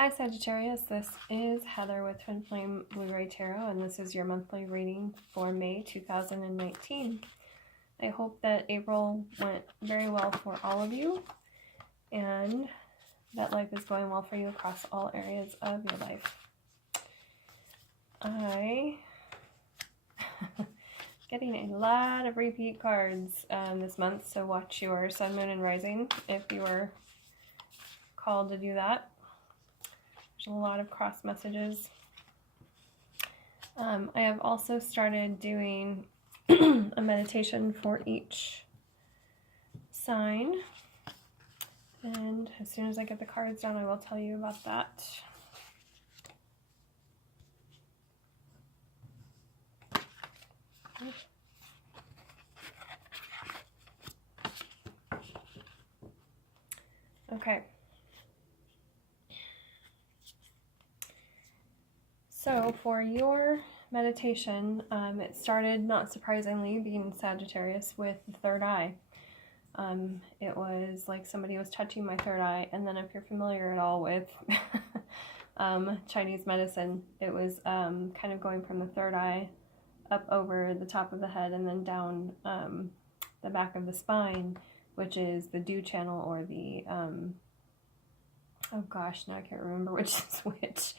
Hi Sagittarius, this is Heather with Twin Flame Blu-ray Tarot, and this is your monthly reading for May 2019. I hope that April went very well for all of you, and that life is going well for you across all areas of your life. Getting a lot of repeat cards this month, so watch your Sun, Moon, and Rising if you are called to do that. There's a lot of cross messages. I have also started doing a meditation for each sign, and as soon as I get the cards down, I will tell you about that. Okay. So for your meditation, it started, not surprisingly, being Sagittarius, with the third eye. It was like somebody was touching my third eye, and then if you're familiar at all with Chinese medicine, it was kind of going from the third eye up over the top of the head and then down the back of the spine, which is the dew channel, or the, oh gosh, now I can't remember which is which.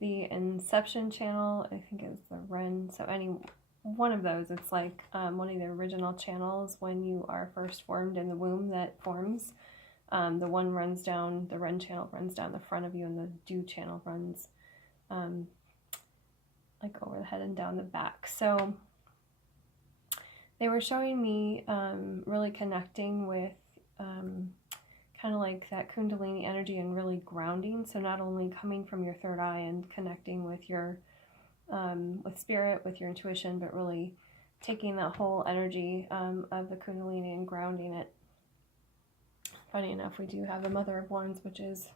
The inception channel, I think is the Ren, so any one of those. It's like one of the original channels when you are first formed in the womb that forms. The one runs down, the Ren channel runs down the front of you, and the dew channel runs like over the head and down the back. So they were showing me really connecting with kind of like that Kundalini energy and really grounding. So not only coming from your third eye and connecting with your with spirit, with your intuition, but really taking that whole energy of the Kundalini and grounding it. Funny enough, we do have the Mother of Wands, which is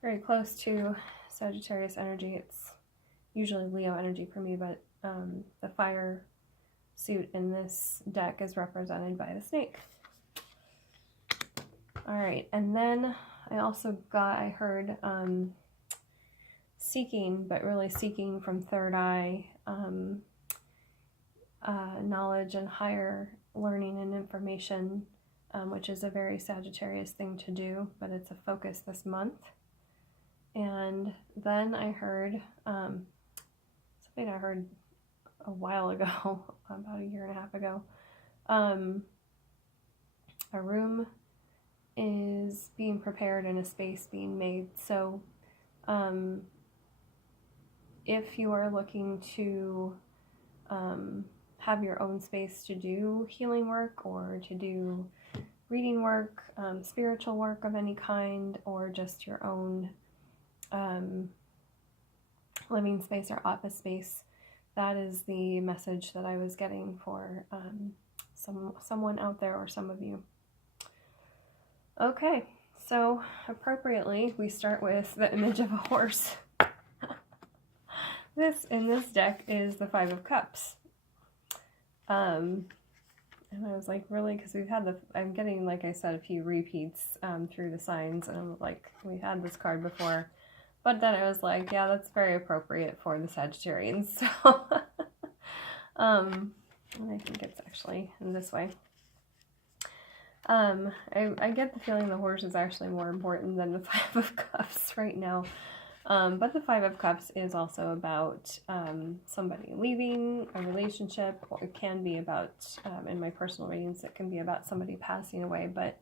very close to Sagittarius energy. It's usually Leo energy for me, but the fire suit in this deck is represented by the snake. All right, and then I also I heard seeking, but really seeking from third eye, knowledge and higher learning and information, which is a very Sagittarius thing to do, but it's a focus this month. And then I heard something I heard a while ago, about a year and a half ago. A room is being prepared and a space being made. So if you are looking to have your own space to do healing work, or to do reading work, spiritual work of any kind, or just your own living space or office space, that is the message that I was getting for someone out there, or some of you. Okay, so appropriately, we start with the image of a horse. This in this deck is the Five of Cups. And I was like, really? Because we've had I'm getting, like I said, a few repeats through the signs, and I'm like, we had this card before. But then I was like, yeah, that's very appropriate for the Sagittarians. So, and I think it's actually in this way. I get the feeling the horse is actually more important than the Five of Cups right now. But the Five of Cups is also about somebody leaving a relationship, or it can be about, in my personal readings, it can be about somebody passing away. But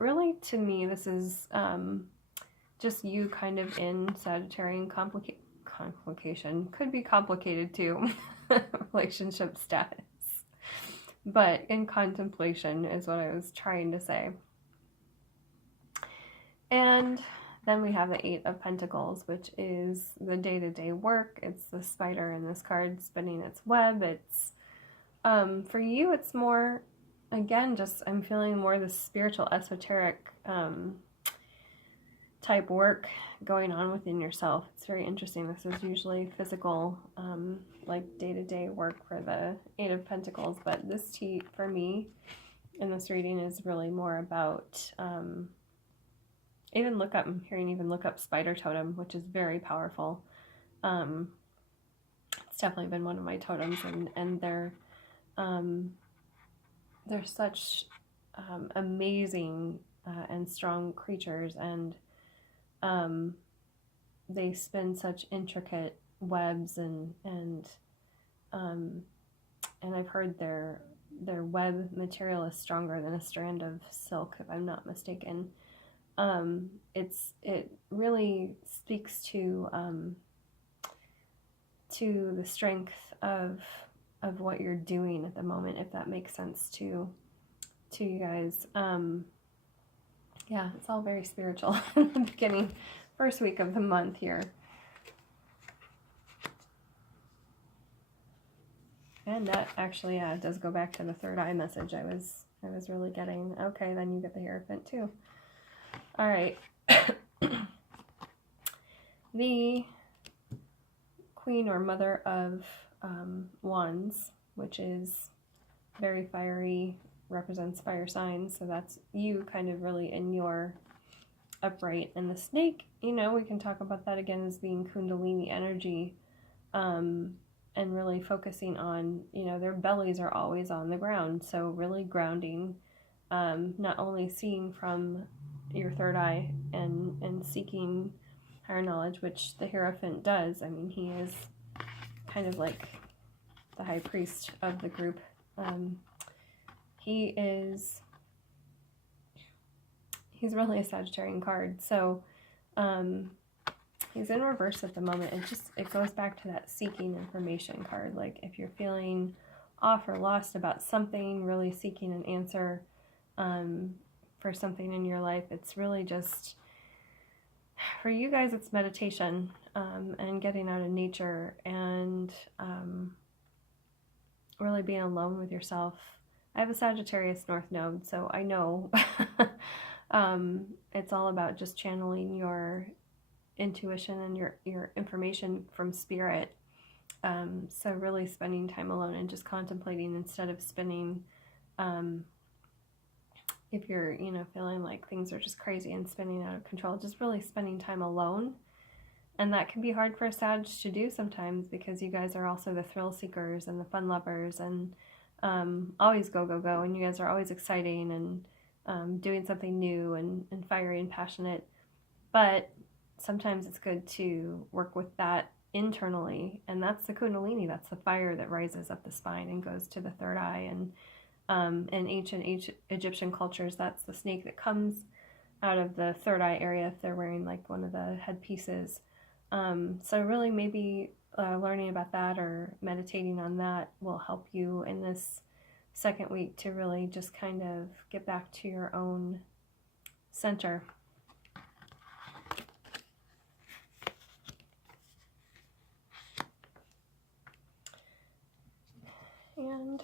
really, to me, this is just you kind of in Sagittarian complication. Could be complicated too, relationship status. But in contemplation is what I was trying to say. And then we have the Eight of Pentacles, which is the day-to-day work. It's the spider in this card spinning its web. It's, for you, it's more, again, just I'm feeling more the spiritual, esoteric type work going on within yourself. It's very interesting. This is usually physical, like day-to-day work for the Eight of Pentacles, but this for me in this reading is really more about even look up, I'm hearing even look up spider totem, which is very powerful. It's definitely been one of my totems, and they're such amazing and strong creatures, and they spin such intricate webs, and I've heard their web material is stronger than a strand of silk, if I'm not mistaken. It really speaks to the strength of what you're doing at the moment, if that makes sense to you guys. Yeah, it's all very spiritual in the beginning, first week of the month here. And that actually, does go back to the third eye message I was really getting. Okay, then you get the Hierophant too. All right. The Queen or Mother of Wands, which is very fiery, represents fire signs, so that's you kind of really in your upright. And the snake, we can talk about that again as being Kundalini energy, and really focusing on, their bellies are always on the ground, so really grounding, not only seeing from your third eye and seeking higher knowledge, which the Hierophant does. I mean, he is kind of like the high priest of the group. He's really a Sagittarian card, so he's in reverse at the moment. It goes back to that seeking information card. Like if you're feeling off or lost about something, really seeking an answer for something in your life, it's really just, for you guys, it's meditation and getting out in nature and really being alone with yourself. I have a Sagittarius North Node, so I know it's all about just channeling your intuition and your information from spirit. So really spending time alone and just contemplating instead of spinning, if you're, feeling like things are just crazy and spinning out of control, just really spending time alone. And that can be hard for a Sag to do sometimes, because you guys are also the thrill seekers and the fun lovers, and always go, go, go. And you guys are always exciting and doing something new and fiery and passionate. But sometimes it's good to work with that internally. And that's the Kundalini. That's the fire that rises up the spine and goes to the third eye. And in ancient Egyptian cultures, that's the snake that comes out of the third eye area if they're wearing like one of the headpieces. So really maybe learning about that or meditating on that will help you in this second week to really just kind of get back to your own center. And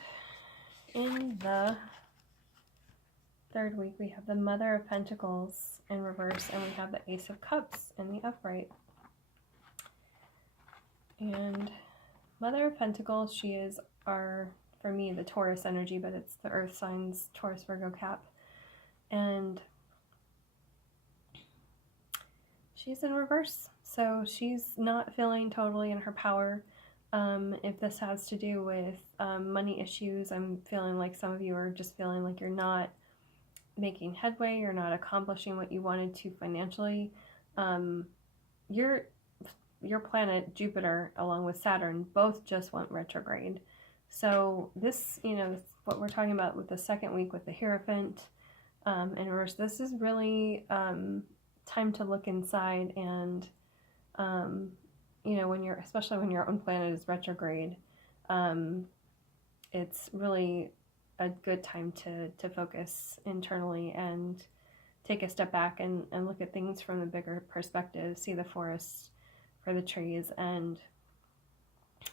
in the third week, we have the Mother of Pentacles in reverse, and we have the Ace of Cups in the upright. And Mother of Pentacles, she is for me, the Taurus energy, but it's the earth signs, Taurus, Virgo, Cap. And she's in reverse, so she's not feeling totally in her power. If this has to do with money issues, I'm feeling like some of you are just feeling like you're not making headway, you're not accomplishing what you wanted to financially. Your planet, Jupiter, along with Saturn, both just went retrograde. So this, what we're talking about with the second week with the Hierophant in reverse, this is really time to look inside and especially when your own planet is retrograde, it's really a good time to focus internally and take a step back and look at things from the bigger perspective, see the forest for the trees. And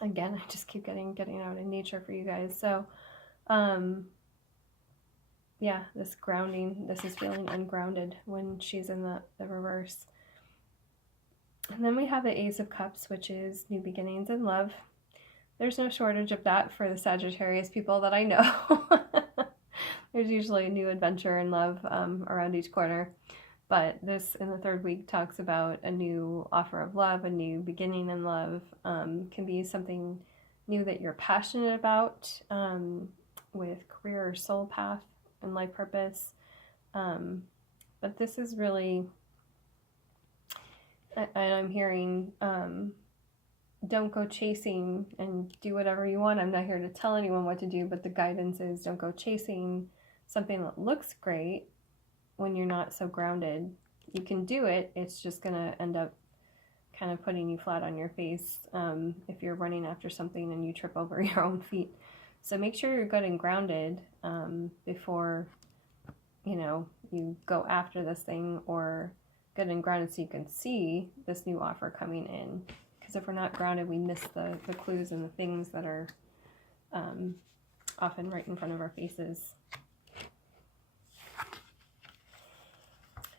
again, I just keep getting out in nature for you guys. So yeah, this grounding, this is feeling ungrounded when she's in the reverse. And then we have the Ace of Cups, which is new beginnings in love. There's no shortage of that for the Sagittarius people that I know. There's usually a new adventure in love around each corner. But this, in the third week, talks about a new offer of love, a new beginning in love. Can be something new that you're passionate about, with career or soul path and life purpose. But this is really, and I'm hearing, don't go chasing and do whatever you want. I'm not here to tell anyone what to do, but the guidance is don't go chasing something that looks great when you're not so grounded. You can do it, it's just going to end up kind of putting you flat on your face if you're running after something and you trip over your own feet. So make sure you're good and grounded before, you know, you go after this thing, or good and grounded so you can see this new offer coming in. Because if we're not grounded, we miss the clues and the things that are often right in front of our faces.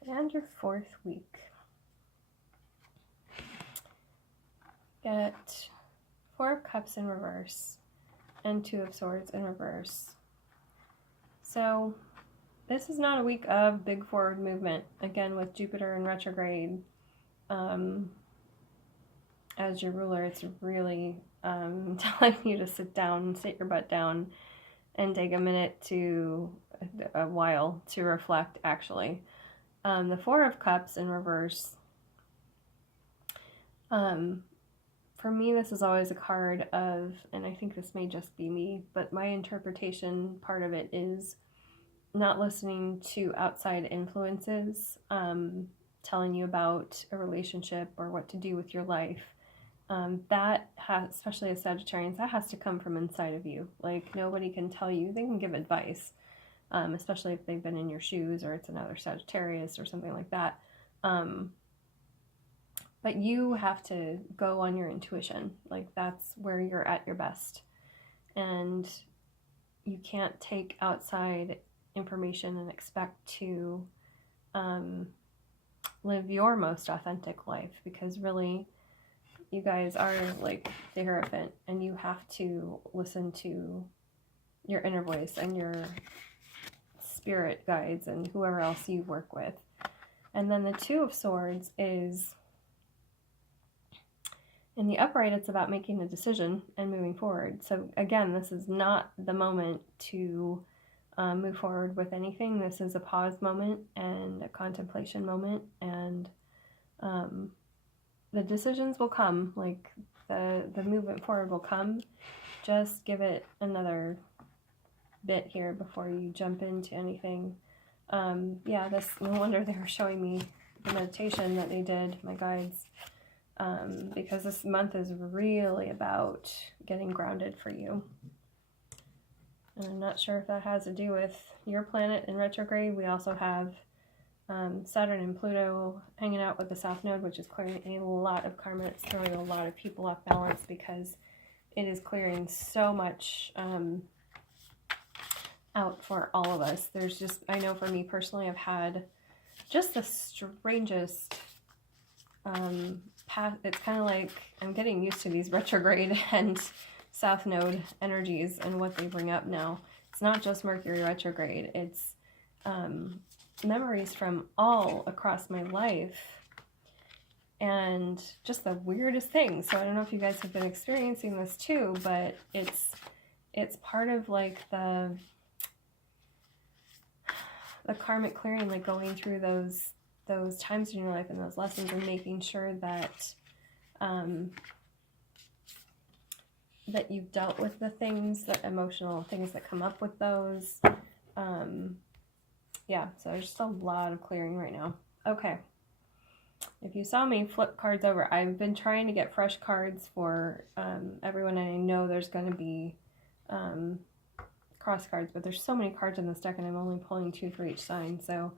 And your fourth week. Get Four of Cups in reverse and Two of Swords in reverse. So this is not a week of big forward movement. Again, with Jupiter in retrograde as your ruler, it's really telling you to sit down, sit your butt down, and take a while to reflect, actually. The Four of Cups in reverse. For me, this is always a card of, and I think this may just be me, but my interpretation part of it is not listening to outside influences telling you about a relationship or what to do with your life. That has, especially as Sagittarians, that has to come from inside of you. Like, nobody can tell you. They can give advice, especially if they've been in your shoes or it's another Sagittarius or something like that. But you have to go on your intuition. Like, that's where you're at your best. And you can't take outside information and expect to live your most authentic life, because really, you guys are like the Hierophant, and you have to listen to your inner voice and your spirit guides and whoever else you work with. And then the Two of Swords is, in the upright, it's about making a decision and moving forward. So again, this is not the moment to move forward with anything. This is a pause moment and a contemplation moment, and the decisions will come, like the movement forward will come. Just give it another bit here before you jump into anything. Yeah, this, no wonder they were showing me the meditation that they did, my guides, because this month is really about getting grounded for you. And I'm not sure if that has to do with your planet in retrograde. We also have Saturn and Pluto hanging out with the South Node, which is clearing a lot of karma. It's throwing a lot of people off balance because it is clearing so much out for all of us. There's just, I know for me personally, I've had just the strangest path. It's kind of like I'm getting used to these retrograde and South Node energies and what they bring up now. It's not just Mercury retrograde. It's memories from all across my life and just the weirdest things. So I don't know if you guys have been experiencing this too, but it's part of like the karmic clearing, like going through those times in your life and those lessons, and making sure that that you've dealt with the things, the emotional things that come up with those. Yeah, so there's just a lot of clearing right now. Okay. If you saw me flip cards over, I've been trying to get fresh cards for everyone, and I know there's going to be cross cards, but there's so many cards in this deck, and I'm only pulling 2 for each sign. So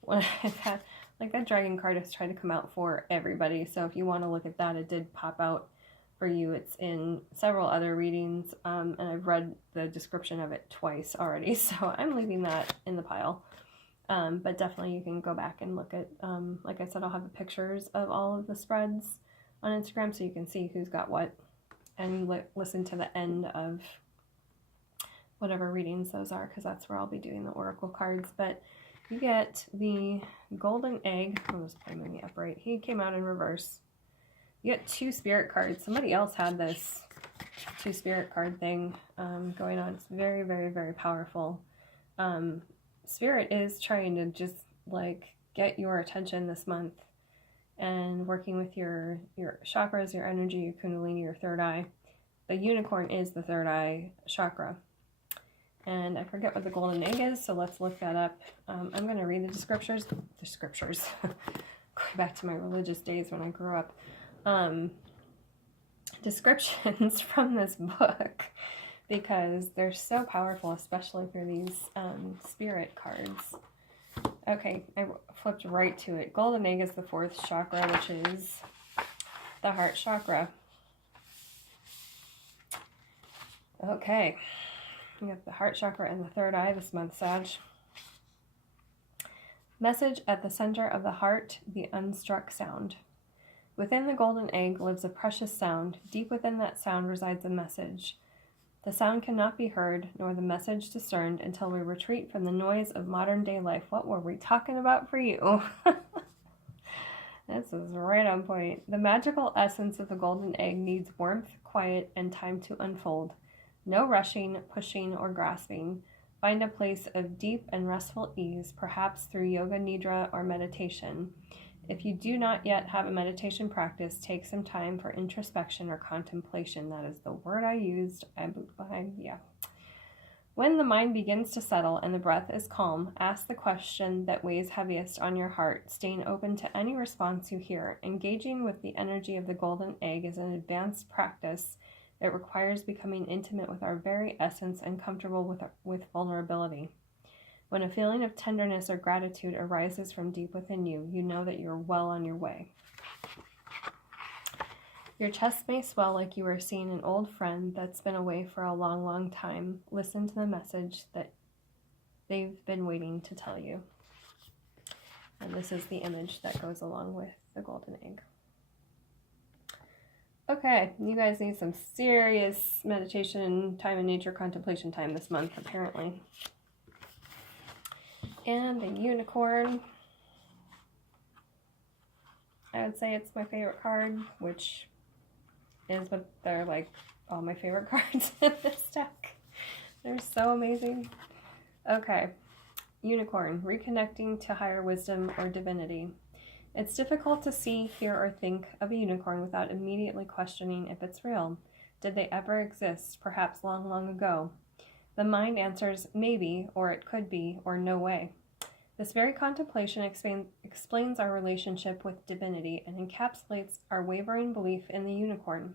when I've had, like, that dragon card has tried to come out for everybody. So if you want to look at that, it did pop out for you. It's in several other readings, and I've read the description of it twice already, so I'm leaving that in the pile. But definitely you can go back and look at, like I said, I'll have the pictures of all of the spreads on Instagram so you can see who's got what, and listen to the end of whatever readings those are, because that's where I'll be doing the oracle cards. But You get the golden egg. I was putting me upright. He came out in reverse. You get 2 spirit cards. Somebody else had this 2 spirit card thing going on. It's very, very, very powerful. Spirit is trying to just like get your attention this month and working with your chakras, your energy, your kundalini, your third eye. The unicorn is the third eye chakra. And I forget what the golden egg is, so let's look that up. I'm going to read the scriptures. Going back to my religious days when I grew up. Descriptions from this book, because they're so powerful, especially for these spirit cards. Okay, I flipped right to it. Golden egg is the 4th chakra, which is the heart chakra. Okay. We have the heart chakra and the third eye this month, Sag. Message at the center of the heart, the unstruck sound. Within the golden egg lives a precious sound. Deep within that sound resides a message. The sound cannot be heard, nor the message discerned, until we retreat from the noise of modern day life. What were we talking about for you? This is right on point. The magical essence of the golden egg needs warmth, quiet, and time to unfold. No rushing, pushing, or grasping. Find a place of deep and restful ease, perhaps through yoga nidra or meditation. If you do not yet have a meditation practice, take some time for introspection or contemplation. That is the word I used. When the mind begins to settle and the breath is calm, ask the question that weighs heaviest on your heart, staying open to any response you hear. Engaging with the energy of the golden egg is an advanced practice. It requires becoming intimate with our very essence and comfortable with vulnerability. When a feeling of tenderness or gratitude arises from deep within you, you know that you're well on your way. Your chest may swell like you are seeing an old friend that's been away for a long, long time. Listen to the message that they've been waiting to tell you. And this is the image that goes along with the golden egg. Okay, you guys need some serious meditation time and nature contemplation time this month, apparently. And a unicorn. I would say it's my favorite card, which is what they're like all my favorite cards in this deck. They're so amazing. Okay, unicorn, reconnecting to higher wisdom or divinity. It's difficult to see, hear, or think of a unicorn without immediately questioning if it's real. Did they ever exist, perhaps long, long ago? The mind answers maybe, or it could be, or no way. This very contemplation explains our relationship with divinity and encapsulates our wavering belief in the unicorn.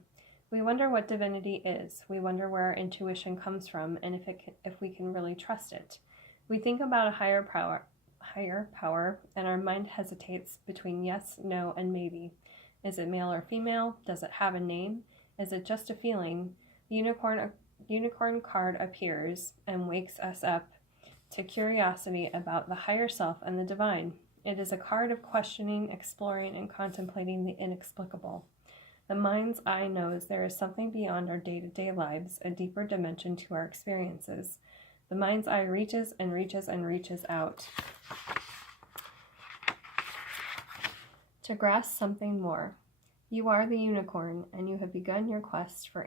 We wonder what divinity is. We wonder where our intuition comes from and if we can really trust it. We think about a higher power, and our mind hesitates between yes, no, and maybe. Is it male or female? Does it have a name? Is it just a feeling? The unicorn card appears and wakes us up to curiosity about the higher self and the divine. It is a card of questioning, exploring, and contemplating the inexplicable. The mind's eye knows there is something beyond our day-to-day lives, a deeper dimension to our experiences. The mind's eye reaches and reaches and reaches out to grasp something more. You are the unicorn, and you have begun your quest for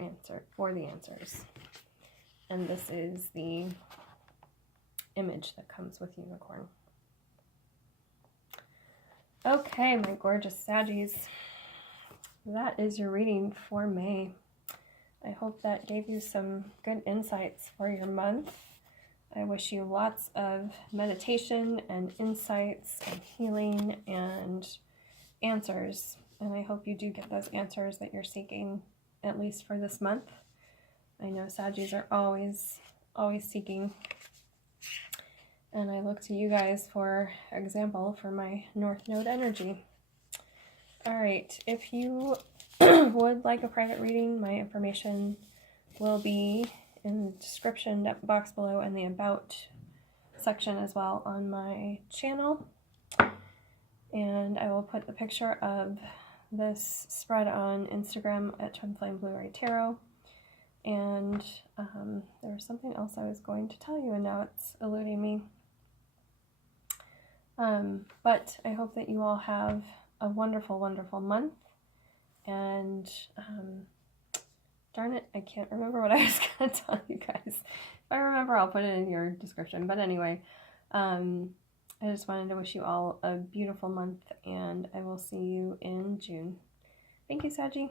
the answers. And this is the image that comes with unicorn. Okay, my gorgeous Saggies. That is your reading for May. I hope that gave you some good insights for your month. I wish you lots of meditation and insights and healing and answers. And I hope you do get those answers that you're seeking, at least for this month. I know Saggies are always seeking. And I look to you guys for example for my North Node energy. All right, if you would like a private reading, my information will be in the description box below and the About section as well on my channel. And I will put the picture of this spread on Instagram at Twin Flame Blue Ray Tarot. And there was something else I was going to tell you, and now it's eluding me. But I hope that you all have a wonderful, wonderful month. And darn it, I can't remember what I was going to tell you guys. If I remember, I'll put it in your description. But anyway, I just wanted to wish you all a beautiful month, and I will see you in June. Thank you, Saggy.